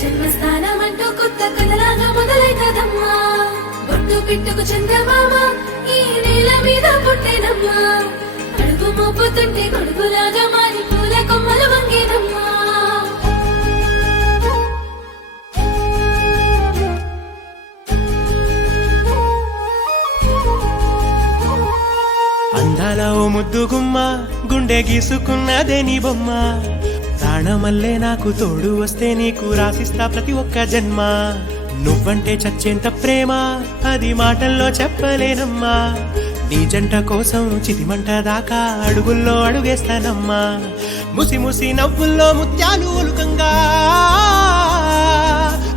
జన్మస్థానమంటూ కొత్త కథలాగా మొదలైతదమ్మా. బొట్టు పిట్టుకు చందమామ ఈ నేల మీద పుట్టేనమ్మా. అడుగు మోపుతుంటే గొడుగులాగా మారి పూల కొమ్మలు వంగేనమ్మా. అందాల ఓ ముద్దు గుమ్మ గుండె గీసుకున్నదే నీ బొమ్మ. ప్రాణమల్లే నాకు తోడు వస్తే నీకు రాసిస్తా ప్రతి ఒక్క జన్మ. నువ్వంటే చచ్చేంత ప్రేమ అది మాటల్లో చెప్పలేనమ్మా. నీ జంట కోసం చితిమంట దాకా అడుగుల్లో అడుగేస్తానమ్మా. ముసి ముసి నవ్వుల్లో ముత్యాలు ఒలుకంగా,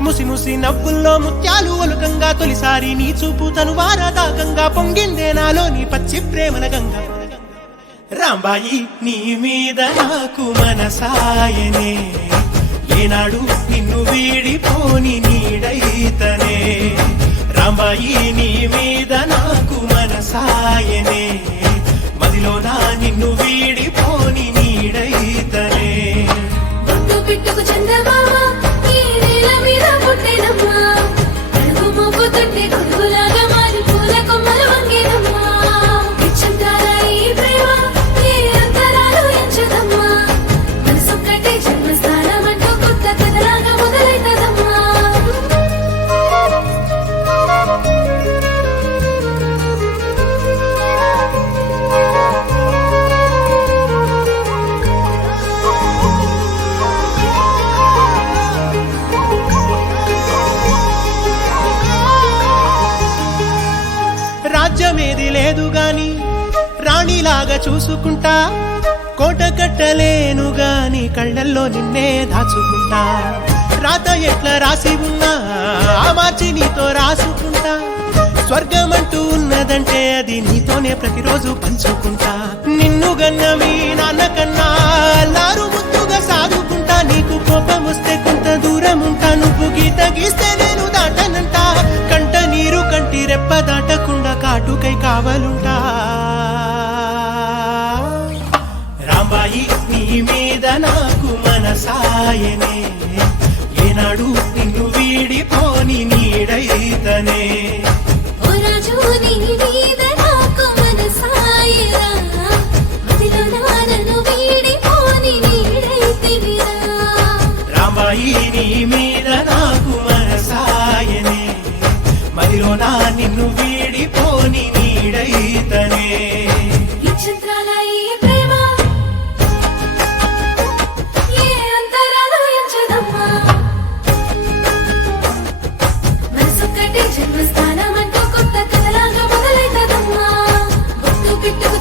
ముసి ముసి నవ్వుల్లో ముత్యాలు ఒలుకంగా తొలిసారి నీ చూపు తను వారదాకంగా పొంగిందే నాలో నీ పచ్చి ప్రేమల గంగా. రాంబాయి నీ మీద నాకు మనసాయనే, ఏనాడు నిన్ను వీడిపోని నీడైతనే. రాంబాయి నీ మీద నాకు మనసాయనే, మదిలో నా నిన్ను వీడిపోని నీడైతనే. బొట్టు పిట్టుకు చందమామ ఈ నేల మీద పుట్టేనమ్మా. అడుగు మోపుతుంటే గొడుగులాగా మారి పూల కొమ్మలు వంగేనమ్మా. విచిత్రాల ఈ ప్రేమ ఏ అంతరాలు ఎంచదమ్మా. మనసొక్కటే జన్మస్థానమంటూ కొత్త కథలాగా మొదలైతదమ్మా. రాజ్యమేది లేదు గాని రాణిలాగా చూసుకుంటా. కోట కట్టలేను గాని కళ్ళల్లో నిన్నే దాచుకుంటా. రాత ఎట్లా రాసి ఉన్నా ఆ మార్చి నీతో రాసుకుంటా. స్వర్గమంటూ ఉన్నదంటే అది నీతోనే ప్రతిరోజు పంచుకుంటా. నిన్ను గన్న మీ నాన్న కన్నా లారు ముద్దుగా సాదుకుంటా. నీకు కోపం వస్తే కొంత దూరం ఉంటా. నువ్వు గీత గీస్తే నేను దాటనంట. కంట నీరు కంటి రెప్ప దాటకుండా కాటుకై కావలుంటా. రాంబాయి నీ మీద నాకు మనసాయనే, ఏనాడు నిన్ను వీడిపోని నీడైతనే. ఓ రాజు నీ మీద నాకు మనసాయరా, మదిలో నన్ను వీడిపోని నీడైతివిరా. రాంబాయి నీ మీద నాకు మనసాయనే, మదిలో నా నిన్ను వీడిపోని నీడైతనే. విచిత్రాల ఈ ప్రేమ ఏ అంతరాలు ఎంచదమ్మా. మనసొక్కటే జన్మస్థానమంటూ కొత్త కథలాగా మొదలైతదమ్మా. బొట్టు పిట్టుకు